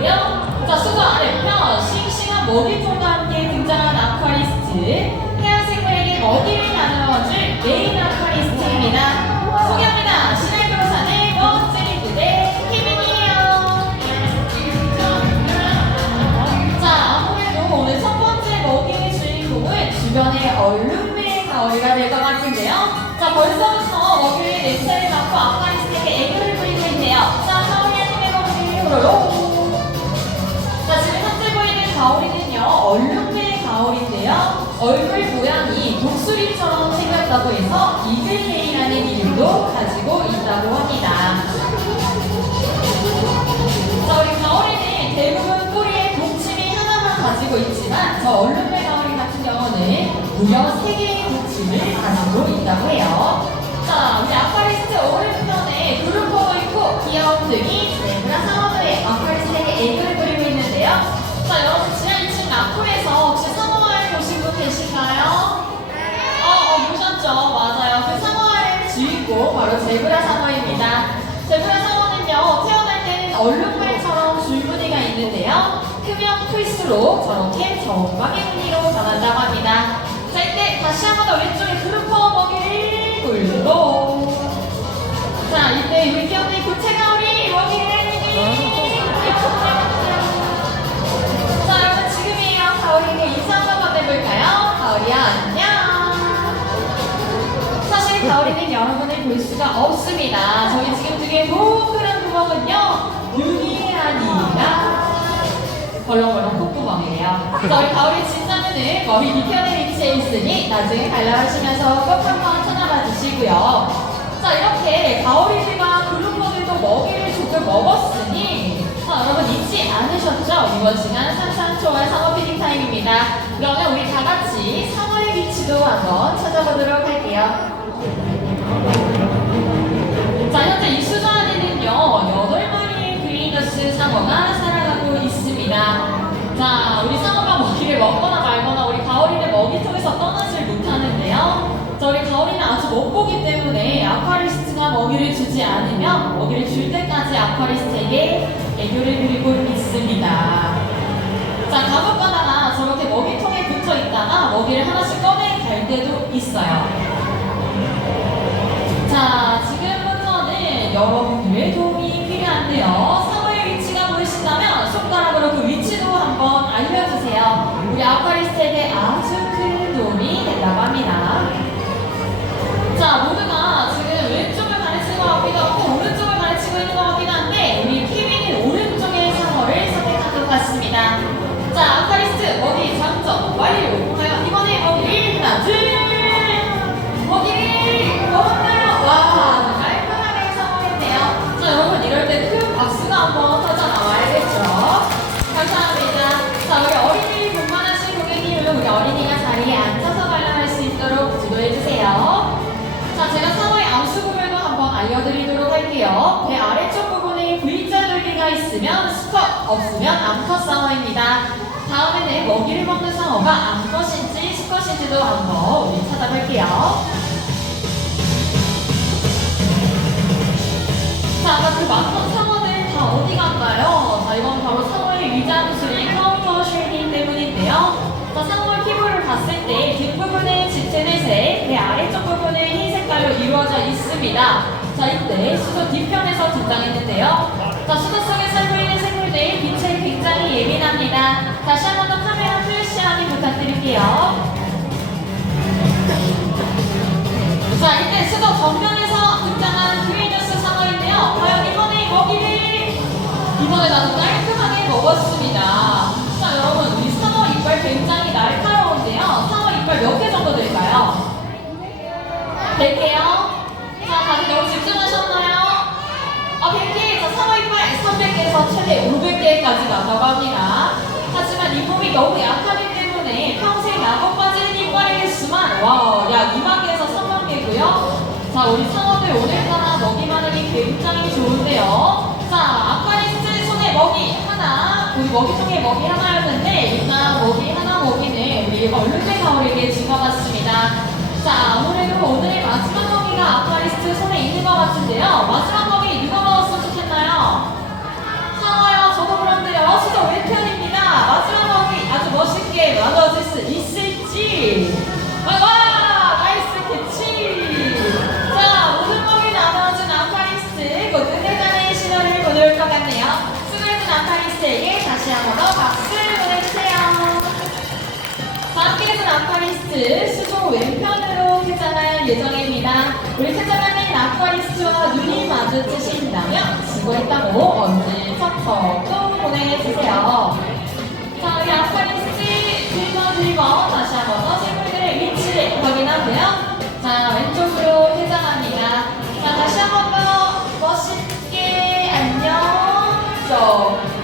있고요. 자, 수저 아래편 싱싱한 먹이통과 함께 등장한 아쿠아리스트. 해양생물에게 먹이를 나누어줄 메인 아쿠아리스트입니다. 소개합니다. 주변의 얼룩미의 가오리가 될 것 같은데요. 자, 벌써부터 먹이의 냄새를 맡고 아쿠아리스트에게 애교를 부리고 있네요. 자, 손에 먹이 호로 가오리는요, 얼룩미의 가오리인데요. 얼굴 모양이 독수리처럼 생겼다고 해서 이글레이라는 이름도 가지고 있다고 합니다. 자, 우리 가오리는 대부분 꼬리에 독침이 하나만 가지고 있지만 저 얼룩말 가오리 같은 경우는 무려 세 개의 독침을 가지고 있다고 해요. 자, 우리 아쿠아리스트 오른편에 구름포도 있고 귀여운 등이 주인공 바로 제브라 상어입니다. 제브라 상어는요, 태어날 때는 얼룩말처럼 줄무늬가 있는데요. 크면 클수록 저렇게 정방의 무늬로 변한다고 합니다. 자, 이때 다시 한 번 더 왼쪽에 그루퍼 먹이를 굴고. 자, 이때 우리 여러분을 볼 수가 없습니다. 저희 지금 등에 동그란 구멍은요, 눈이 아니라 벌렁벌렁 콧구멍이에요. 자, 우리 가오리 진짜면은 머리 뒤편에 위치해 있으니 나중에 관람하시면서 꼭 한번 찾아봐 주시고요. 자, 이렇게 가오리들과 글루퍼들도 먹이를 조금 먹었으니 자, 여러분 잊지 않으셨죠? 이번 시간 산산초월 상어 피딩 타임입니다. 그러면 우리 다 같이 상어의 위치도 한번 찾아보도록 할게요. 때문에 아쿠아리스트가 먹이를 주지 않으면 먹이를 줄 때까지 아쿠아리스트에게 애교를 부리고 있습니다. 자, 간혹 가다가 저렇게 먹이통에 붙어 있다가 먹이를 하나씩 꺼내 갈 때도 있어요. 자, 지금부터는 여러분들의 도움이 필요한데요. 상어의 위치가 보이신다면 손가락으로 그 어린이가 자리에 앉아서 관람할 수 있도록 지도해주세요. 자, 제가 상어의 암수 구별도 한번 알려드리도록 할게요. 배 아래쪽 부분에 V자 돌기가 있으면 스컷, 없으면 암컷 상어입니다. 다음에는 먹이를 먹는 상어가 암컷인지 스컷인지도 한번 우리 찾아볼게요. 자, 아까 그 많던 상어들 다 어디 갔나요? 회색, 배 아래쪽 부분은 흰 색깔로 이루어져 있습니다. 자, 이때 수도 뒤편에서 등장했는데요. 자, 수도 속에 살고 있는 생물들 빛에 굉장히 예민합니다. 다시 한 번 더 카메라 플래시 확인 부탁드릴게요. 자, 이때 수도 정면에서 등장한 그레이더스 상어인데요. 과연 이번에 먹이를 이번에 아주 깔끔하게 먹었습니다. 100개요? 자, 다들 너무 집중하셨나요? 아, 100개, 자, 상어 이빨 300개에서 최대 500개까지 나다고 합니다. 하지만 이 몸이 너무 약하기 때문에 평생 약못 빠지는 이빨의 개수만, 와, 약 2만 개에서 3만 개고요. 자, 우리 상어들 오늘따라 먹이 마르기 굉장히 좋은데요. 자, 아쿠아리스트 손에 먹이 하나, 우리 먹이통에 먹이 하나였는데, 일단 먹이 하나 예정입니다. 우리 최정환님 아쿠아리스트와 눈이 마주치신다면 수고했다고 언제부터 또 보내주세요. 자, 우리 아쿠아리스트 1번, 1번 다시 한 번 더 생물들의 위치 확인하고요. 자, 왼쪽으로 회장합니다. 자, 다시 한 번 더 멋있게 안녕. 쪽.